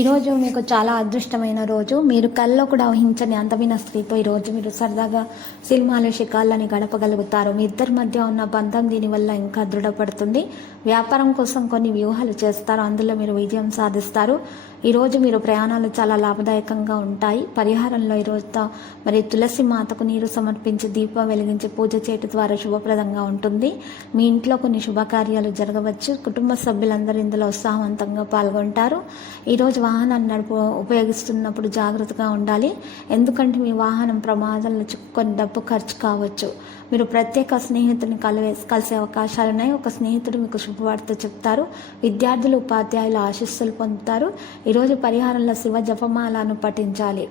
ఈరోజు మీకు చాలా అదృష్టమైన రోజు. మీరు కల్లో కూడా ఊహించని అందమైన స్త్రీతో ఈరోజు మీరు సరదాగా సినిమాలు శిఖాలని గడపగలుగుతారు. మీ ఇద్దరి మధ్య ఉన్న బంధం దీనివల్ల ఇంకా దృఢపడుతుంది. వ్యాపారం కోసం కొన్ని వ్యూహాలు చేస్తారు. అందులో మీరు విజయం సాధిస్తారు. ఈరోజు మీరు ప్రయాణాలు చాలా లాభదాయకంగా ఉంటాయి. పరిహారంలో ఈరోజుతో మరి తులసి మాతకు నీరు సమర్పించి దీపం వెలిగించి పూజ చేయటం ద్వారా శుభప్రదంగా ఉంటుంది. మీ ఇంట్లో కొన్ని శుభకార్యాలు జరగవచ్చు. కుటుంబ సభ్యులందరూ ఇందులో ఉత్సాహవంతంగా పాల్గొంటారు. ఈరోజు వాహనాన్ని నడుపు ఉపయోగిస్తున్నప్పుడు జాగ్రత్తగా ఉండాలి. ఎందుకంటే మీ వాహనం ప్రమాదంలో చిక్కుకొని డబ్బు ఖర్చు కావచ్చు. మీరు ప్రత్యేక స్నేహితుడిని కలివే కలిసే అవకాశాలు ఉన్నాయి. ఒక స్నేహితుడు మీకు శుభవార్త చెప్తారు. విద్యార్థులు ఉపాధ్యాయులు ఆశీస్సులు పొందుతారు. ఈరోజు పరిహారంలో శివ జపమాలను పఠించాలి.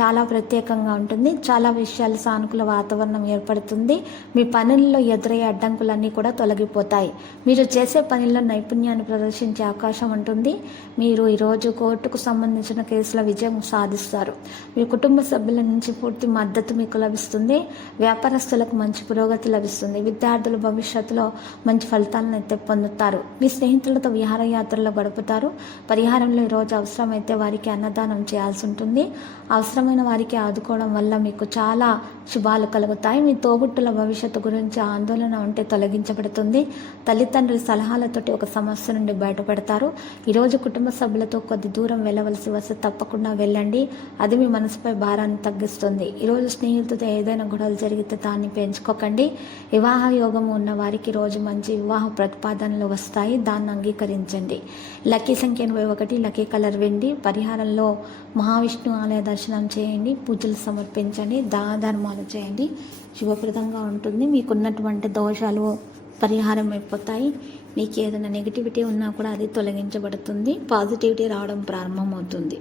చాలా ప్రత్యేకంగా ఉంటుంది. చాలా విషయాలు సానుకూల వాతావరణం ఏర్పడుతుంది. మీ పనుల్లో ఎదురయ్యే అడ్డంకులన్నీ కూడా తొలగిపోతాయి. మీరు చేసే పనిలో నైపుణ్యాన్ని ప్రదర్శించే అవకాశం ఉంటుంది. మీరు ఈరోజు కోర్టుకు సంబంధించిన కేసుల విజయం సాధిస్తారు. మీ కుటుంబ సభ్యుల నుంచి పూర్తి మద్దతు మీకు లభిస్తుంది. వ్యాపారస్తులకు మంచి పురోగతి లభిస్తుంది. విద్యార్థులు భవిష్యత్తులో మంచి ఫలితాలను అయితే పొందుతారు. మీ స్నేహితులతో విహారయాత్రలో గడుపుతారు. పరిహారంలో ఈరోజు అవసరమైతే వారికి అన్నదానం చేయాల్సి ఉంటుంది. అవసరం అవసరమైన వారికి ఆదుకోవడం వల్ల మీకు చాలా శుభాలు కలుగుతాయి. మీ తోబుట్టుల భవిష్యత్తు గురించి ఆందోళన ఉంటే తొలగించబడుతుంది. తల్లిదండ్రుల సలహాలతోటి ఒక సమస్య నుండి బయటపడతారు. ఈరోజు కుటుంబ సభ్యులతో కొద్ది దూరం వెళ్ళవలసి వస్తే తప్పకుండా వెళ్ళండి. అది మీ మనసుపై భారాన్ని తగ్గిస్తుంది. ఈరోజు స్నేహితులతో ఏదైనా గొడవలు జరిగితే దాన్ని పెంచుకోకండి. వివాహ యోగం ఉన్న వారికి రోజు మంచి వివాహ ప్రతిపాదనలు వస్తాయి. దాన్ని అంగీకరించండి. లక్కీ సంఖ్య ఎనభై ఒకటి లక్కీ కలర్ వెండి పరిహారంలో మహావిష్ణు ఆలయ దర్శనం చేయండి పూజలు సమర్పించండి దాన ధర్మాలు చేయండి. శుభప్రదంగా ఉంటుంది. మీకున్నటువంటి దోషాలు పరిహారం అయిపోతాయి. మీకు ఏదైనా నెగిటివిటీ ఉన్నా కూడా అది తొలగించబడుతుంది. పాజిటివిటీ రావడం ప్రారంభమవుతుంది.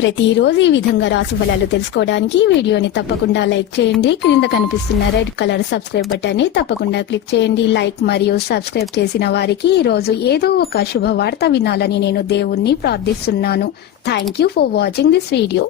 ప్రతిరోజు ఈ విధంగా రాశి ఫలాలు తెలుసుకోవడానికి వీడియోని తప్పకుండా లైక్ చేయండి. క్రింద కనిపిస్తున్న రెడ్ కలర్ సబ్స్క్రైబ్ బటన్ని తప్పకుండా క్లిక్ చేయండి. లైక్ మరియు సబ్స్క్రైబ్ చేసిన వారికి ఈ రోజు ఏదో ఒక శుభవార్త వినాలని నేను దేవుణ్ణి ప్రార్థిస్తున్నాను. Thank you for watching this video